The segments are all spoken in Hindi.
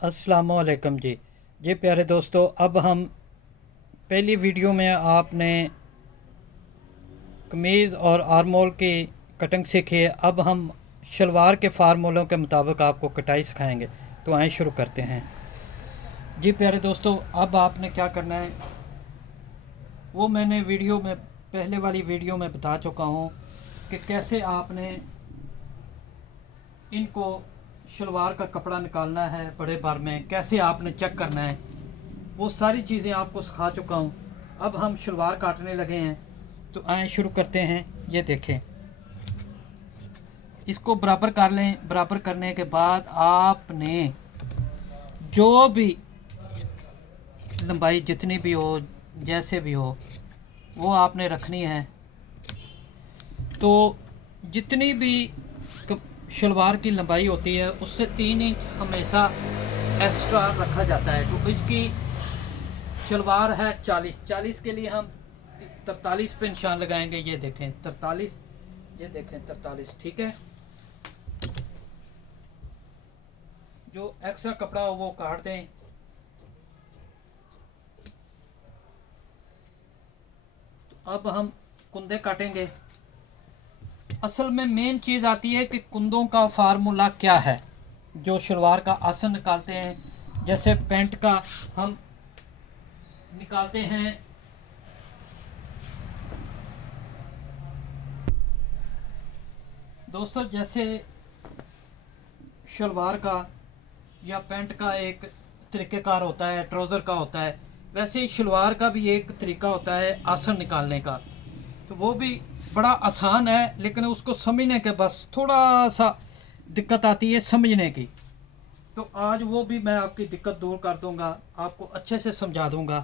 अस्सलामुअलैकुम जी प्यारे दोस्तों, अब हम पहली वीडियो में आपने कमीज़ और आर्मोल की कटिंग सीखी है। अब हम शलवार के फार्मूलों के मुताबिक आपको कटाई सिखाएंगे। तो आइए शुरू करते हैं। जी प्यारे दोस्तों, अब आपने क्या करना है वो मैंने वीडियो में पहले वाली वीडियो में बता चुका हूँ कि कैसे आपने इनको शलवार का कपड़ा निकालना है, बड़े बार में कैसे आपने चेक करना है, वो सारी चीज़ें आपको सिखा चुका हूँ। अब हम शलवार काटने लगे हैं, तो आए शुरू करते हैं। ये देखें, इसको बराबर कर लें। बराबर करने के बाद आपने जो भी लंबाई जितनी भी हो, जैसे भी हो, वो आपने रखनी है। तो जितनी भी शलवार की लंबाई होती है उससे 3 इंच हमेशा एक्स्ट्रा रखा जाता है। तो इसकी शलवार है 40 के लिए हम 43 पे निशान लगाएंगे। ये देखें 43, ये देखें 43, ठीक है। जो एक्स्ट्रा कपड़ा हो वो काट दें। तो अब हम कुंदे काटेंगे। असल में मेन चीज़ आती है कि कुंदों का फार्मूला क्या है। जो शलवार का आसन निकालते हैं, जैसे पैंट का हम निकालते हैं दोस्तों, जैसे शलवार का या पैंट का एक तरीक़ेकार होता है, ट्राउज़र का होता है, वैसे ही शलवार का भी एक तरीका होता है आसन निकालने का। तो वो भी बड़ा आसान है, लेकिन उसको समझने के बस थोड़ा सा दिक्कत आती है समझने की। तो आज वो भी मैं आपकी दिक्कत दूर कर दूंगा, आपको अच्छे से समझा दूंगा।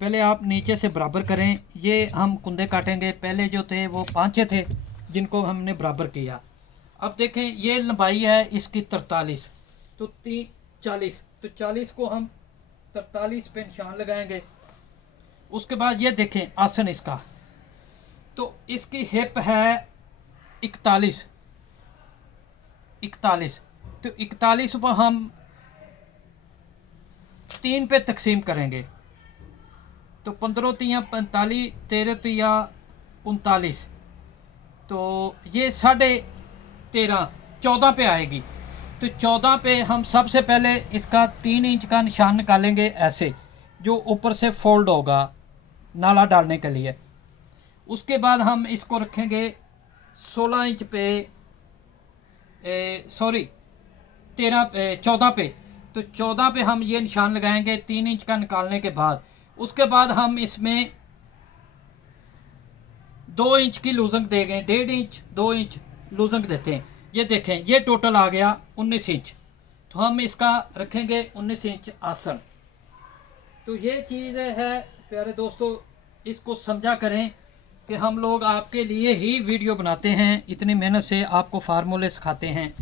पहले आप नीचे से बराबर करें। ये हम कुंदे काटेंगे। पहले जो थे वो 5 थे जिनको हमने बराबर किया। अब देखें, ये लंबाई है इसकी 43, तो 40, तो 40 को हम 43 पे निशान लगाएंगे। उसके बाद ये देखें आसन इसका, तो इसकी हिप है 41, तो 41 पर हम 3 पे तकसीम करेंगे। तो 15 तिया 45, 13 तिया 39, तो ये 13.5 14 पे आएगी। तो 14 पे हम सबसे पहले इसका 3 इंच का निशान निकालेंगे, ऐसे जो ऊपर से फोल्ड होगा नाला डालने के लिए। उसके बाद हम इसको रखेंगे 16 इंच पे, 14 पे। तो 14 पे हम ये निशान लगाएंगे 3 इंच का निकालने के बाद। उसके बाद हम इसमें 2 इंच की लूजंग देंगे, 1.5 इंच 2 इंच लूजंग देते हैं। ये देखें, ये टोटल आ गया 19 इंच। तो हम इसका रखेंगे 19 इंच आसन। तो ये चीज़ है प्यारे दोस्तों, इसको समझा करें कि हम लोग आपके लिए ही वीडियो बनाते हैं, इतनी मेहनत से आपको फार्मूले सिखाते हैं।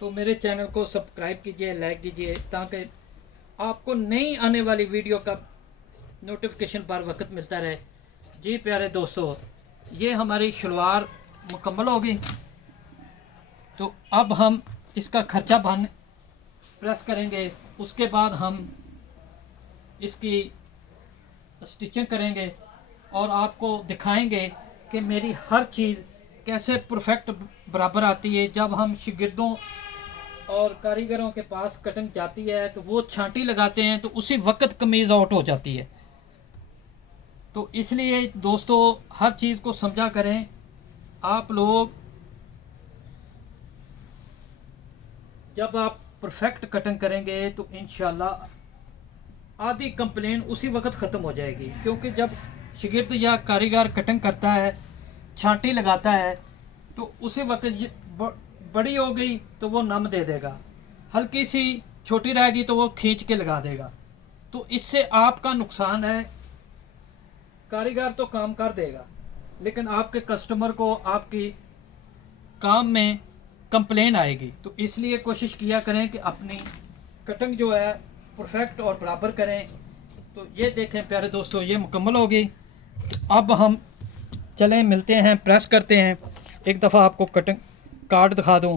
तो मेरे चैनल को सब्सक्राइब कीजिए, लाइक कीजिए, ताकि आपको नई आने वाली वीडियो का नोटिफिकेशन पर वक्त मिलता रहे। जी प्यारे दोस्तों, ये हमारी शलवार मुकम्मल होगी। तो अब हम इसका खर्चा बन प्रेस करेंगे। उसके बाद हम इसकी स्टिचिंग करेंगे और आपको दिखाएंगे कि मेरी हर चीज़ कैसे परफेक्ट बराबर आती है। जब हम शागिर्दों और कारीगरों के पास कटिंग जाती है तो वो छांटी लगाते हैं, तो उसी वक्त कमीज़ आउट हो जाती है। तो इसलिए दोस्तों हर चीज़ को समझा करें। आप लोग जब आप परफेक्ट कटिंग करेंगे तो इंशाल्लाह आधी कंप्लेन उसी वक्त ख़त्म हो जाएगी। क्योंकि जब शागिर्द या कारीगर कटिंग करता है, छांटी लगाता है, तो उसी वक्त बड़ी हो गई तो वो नम दे देगा, हल्की सी छोटी रहेगी तो वो खींच के लगा देगा। तो इससे आपका नुकसान है। कारीगर तो काम कर देगा, लेकिन आपके कस्टमर को आपकी काम में कंप्लेन आएगी। तो इसलिए कोशिश किया करें कि अपनी कटिंग जो है परफेक्ट और बराबर करें। तो ये देखें प्यारे दोस्तों, ये मुकम्मल होगी। तो अब हम चलें मिलते हैं, प्रेस करते हैं। एक दफ़ा आपको कटिंग कार्ड दिखा दूं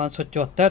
574.